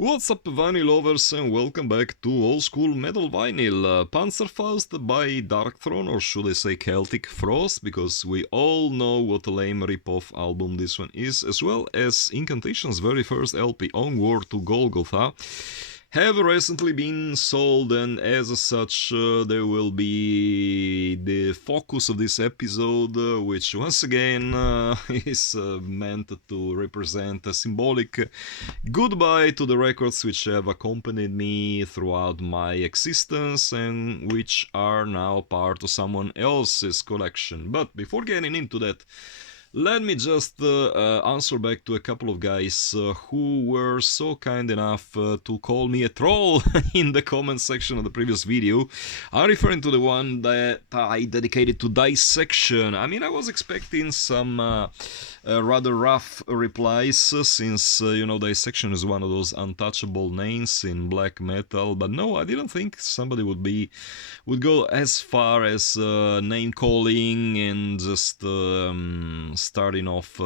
What's up, vinyl lovers, and welcome back to old school metal vinyl. Panzerfaust by Darkthrone, or should I say Celtic Frost, because we all know what a lame rip-off album this one is, as well as Incantation's very first LP, Onward to Golgotha, have recently been sold, and as such they will be the focus of this episode, which once again is meant to represent a symbolic goodbye to the records which have accompanied me throughout my existence and which are now part of someone else's collection. But before getting into that, let me just answer back to a couple of guys who were so kind enough to call me a troll in the comment section of the previous video. I'm referring to the one that I dedicated to Dissection. I mean, I was expecting some rather rough replies since, Dissection is one of those untouchable names in black metal, but no, I didn't think somebody would go as far as name calling and just starting off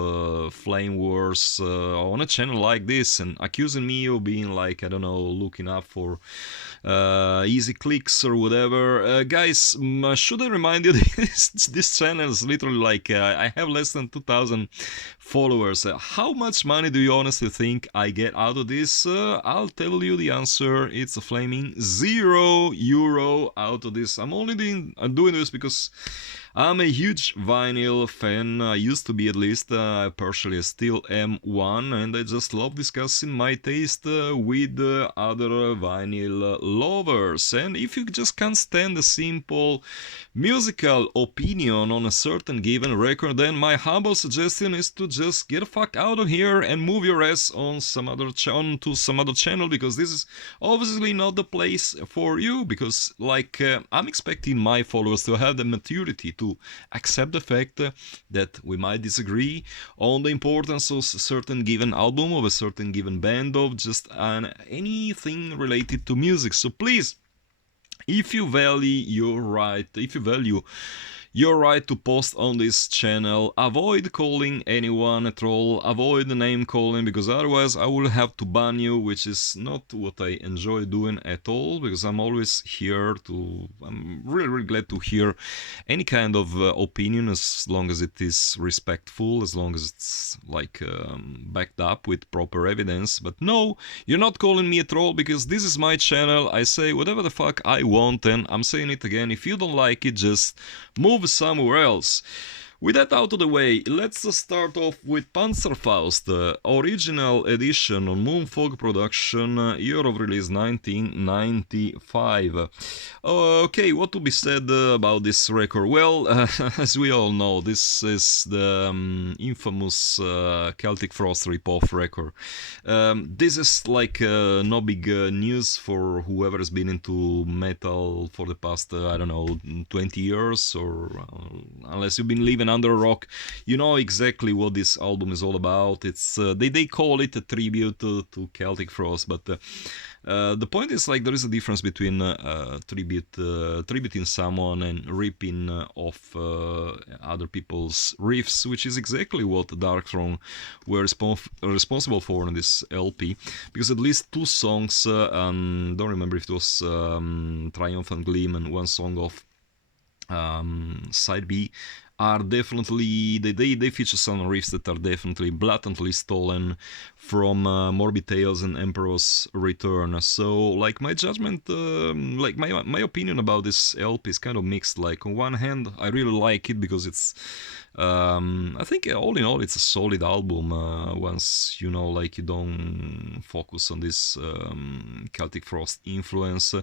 flame wars on a channel like this and accusing me of being like, I don't know, looking up for easy clicks or whatever. Guys, should I remind you, this channel is literally like, I have less than 2,000 followers. How much money do you honestly think I get out of this? I'll tell you the answer. It's a flaming €0 out of this. I'm doing this because I'm a huge vinyl fan. I used to be, at least. I partially still am one, and I just love discussing my taste with other vinyl lovers. And if you just can't stand a simple musical opinion on a certain given record, then my humble suggestion is to just get the fuck out of here and move your ass on to some other channel, because this is obviously not the place for you. Because I'm expecting my followers to have the maturity to accept the fact that we might disagree on the importance of a certain given album, of a certain given band, of just anything related to music. So please, if you value your right to post on this channel, avoid calling anyone a troll, avoid the name calling, because otherwise I will have to ban you, which is not what I enjoy doing at all, because I'm always here I'm really glad to hear any kind of opinion, as long as it is respectful, as long as it's backed up with proper evidence. But no, you're not calling me a troll, because this is my channel. I say whatever the fuck I want, and I'm saying it again. If you don't like it, just move somewhere else. With that out of the way, let's start off with Panzerfaust, original edition on Moonfog production, year of release 1995. Okay, what to be said about this record? Well, as we all know, this is the infamous Celtic Frost rip-off record. This is no big news for whoever has been into metal for the past, 20 years, or unless you've been living under a rock, you know exactly what this album is all about. It's they call it a tribute to Celtic Frost, but the point is, there is a difference between tributing someone and ripping off other people's riffs, which is exactly what Darkthrone were responsible for in this LP, because at least two songs, don't remember if it was Triumphant Gleam and one song of side B, are definitely, they feature some riffs that are definitely blatantly stolen from Morbid Tales and Emperor's Return. So my judgment, my opinion about this LP is kind of mixed. On one hand, I really like it because it's I think all in all it's a solid album, once you don't focus on this Celtic Frost influence.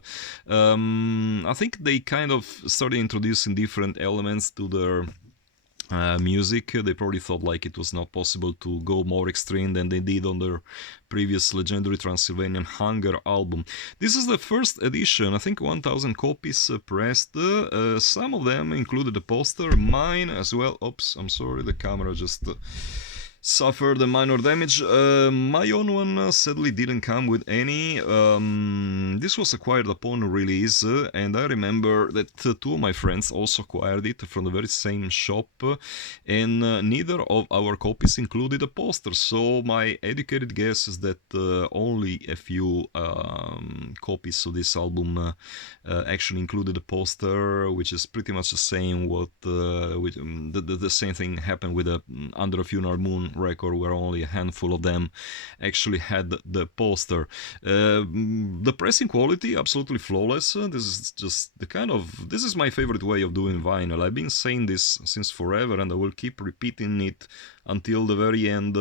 I think they kind of started introducing different elements to their music. They probably thought it was not possible to go more extreme than they did on their previous legendary Transylvanian Hunger album. This is the first edition, I think 1,000 copies pressed. Some of them included a poster, mine as well. Oops, I'm sorry, the camera just suffered a minor damage. My own one sadly didn't come with any. This was acquired upon release, and I remember that two of my friends also acquired it from the very same shop, and neither of our copies included a poster. So my educated guess is that only a few copies of this album actually included a poster, which is pretty much the same. The same thing happened with the Under a Funeral Moon record, where only a handful of them actually had the poster. The pressing quality absolutely flawless. This is just this is my favorite way of doing vinyl. I've been saying this since forever, and I will keep repeating it until the very end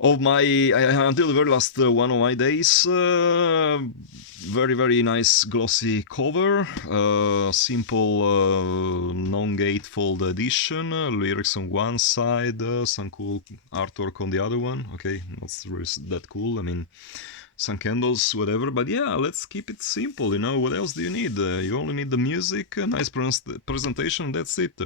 until the very last one of my days. Very nice glossy cover, simple non-gatefold edition, lyrics on one side, some cool artwork on the other one. Okay, not really that cool, I mean, some candles, whatever, but yeah, let's keep it simple, you know. What else do you need? You only need the music, a nice presentation, that's it.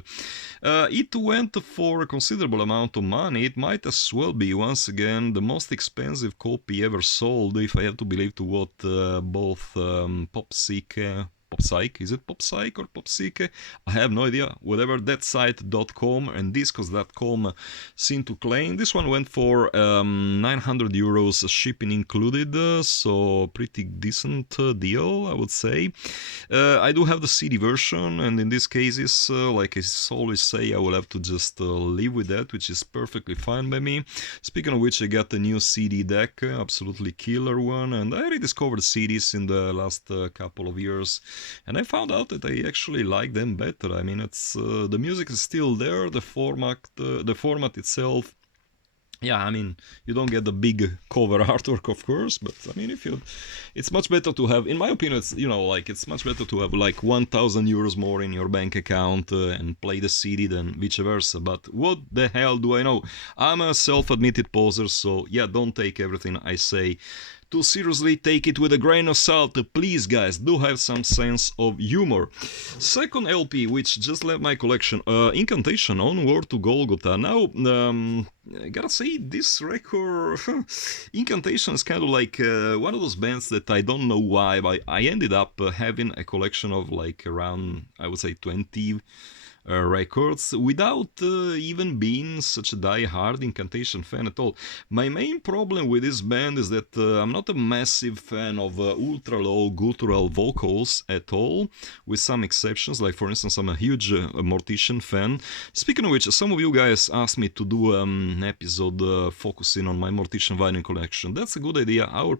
It went for a considerable amount of money. It might as well be, once again, the most expensive copy ever sold, if I have to believe to what both Popsyke, is it Popsyke or Popsyke? I have no idea. Whatever, thatsite.com and discos.com seem to claim. This one went for 900 euros shipping included, so pretty decent deal, I would say. I do have the CD version, and in these cases, like I always say, I will have to just live with that, which is perfectly fine by me. Speaking of which, I got the new CD deck, absolutely killer one, and I rediscovered CDs in the last couple of years. And I found out that I actually like them better. I mean, it's the music is still there, the format itself. Yeah, I mean, you don't get the big cover artwork, of course, but I mean, it's much better to have, in my opinion, it's much better to have like 1,000 euros more in your bank account and play the CD than vice versa. But what the hell do I know? I'm a self-admitted poser, so yeah, don't take everything I say too seriously, take it with a grain of salt. Please, guys, do have some sense of humor. Second LP, which just left my collection, Incantation, Onward to Golgotha. Now, I gotta say, this record, Incantation is kind of like one of those bands that I don't know why, but I ended up having a collection of like around, I would say, 20 records without even being such a die-hard Incantation fan at all. My main problem with this band is that I'm not a massive fan of ultra-low guttural vocals at all, with some exceptions. Like, for instance, I'm a huge Mortician fan. Speaking of which, some of you guys asked me to do an episode focusing on my Mortician vinyl collection. That's a good idea. I will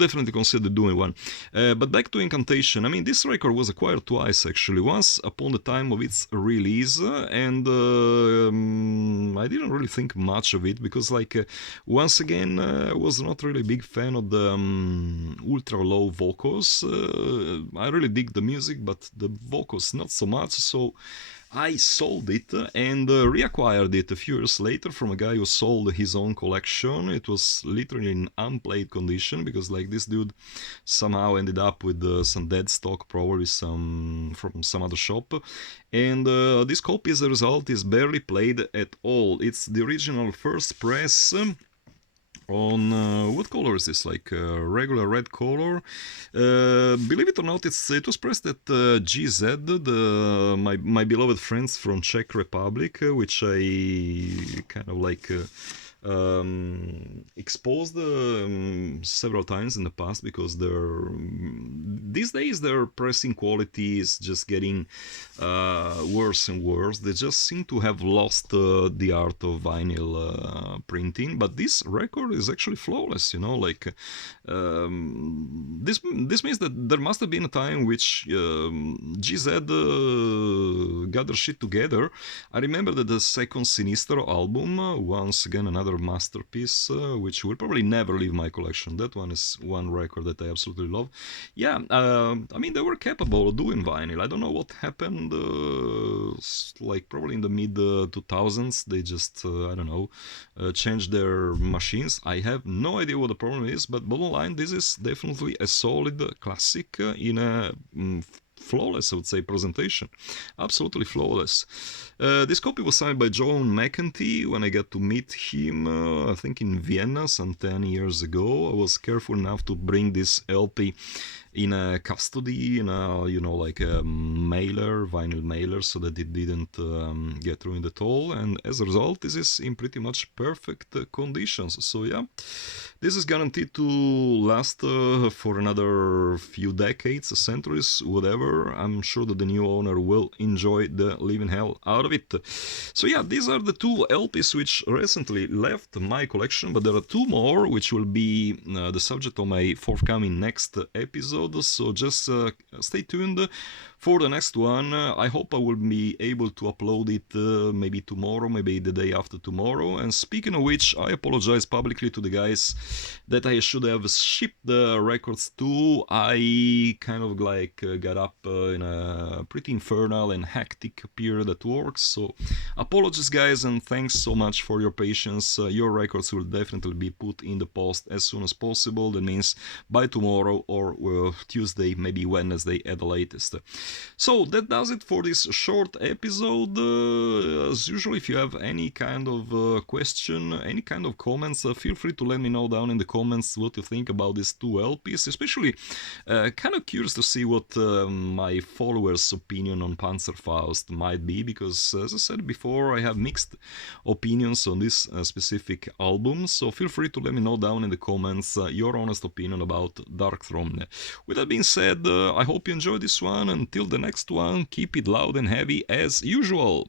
definitely consider doing one. But back to Incantation. I mean, this record was acquired twice, actually. Once upon the time of its release, and I didn't really think much of it because, like, once again, I was not really a big fan of the ultra low vocals. I really dig the music, but the vocals not so much, so I sold it and reacquired it a few years later from a guy who sold his own collection. It was literally in unplayed condition because, like, this dude somehow ended up with some dead stock, probably from some other shop. And this copy, as a result, is barely played at all. It's the original first press. On what color is this? Like regular red color. Believe it or not, it was pressed at GZ, my beloved friends from Czech Republic, which I kind of like exposed several times in the past because these days their pressing quality is just getting worse and worse. They just seem to have lost the art of vinyl printing, but this record is actually flawless, you know. Like this means that there must have been a time in which GZ got their shit together. I remember that the second Sinistro album, once again another masterpiece, which will probably never leave my collection. That one is one record that I absolutely love. Yeah, I mean, they were capable of doing vinyl. I don't know what happened, like probably in the mid 2000s, they just, I don't know, changed their machines. I have no idea what the problem is, but bottom line, this is definitely a solid classic in a flawless, I would say, presentation. Absolutely flawless. This copy was signed by John McEntee when I got to meet him, I think in Vienna some 10 years ago. I was careful enough to bring this LP in a custody, in a, like a mailer, vinyl mailer, so that it didn't get ruined at all. And as a result, this is in pretty much perfect conditions. So yeah, this is guaranteed to last for another few decades, centuries, whatever. I'm sure that the new owner will enjoy the living hell out of it. So yeah, these are the two LPs which recently left my collection, but there are two more which will be the subject of my forthcoming next episode. So just stay tuned for the next one. I hope I will be able to upload it maybe tomorrow, maybe the day after tomorrow. And speaking of which, I apologize publicly to the guys that I should have shipped the records to. I kind of like got up in a pretty infernal and hectic period at work. So apologies guys, and thanks so much for your patience. Your records will definitely be put in the post as soon as possible. That means by tomorrow or Tuesday, maybe Wednesday at the latest. So that does it for this short episode. As usual, if you have any kind of question, any kind of comments, feel free to let me know down in the comments what you think about these two LPs. Especially kind of curious to see what my followers' opinion on Panzerfaust might be, because as I said before, I have mixed opinions on this specific album. So feel free to let me know down in the comments your honest opinion about Darkthrone. With that being said, I hope you enjoyed this one. Until the next one, keep it loud and heavy as usual.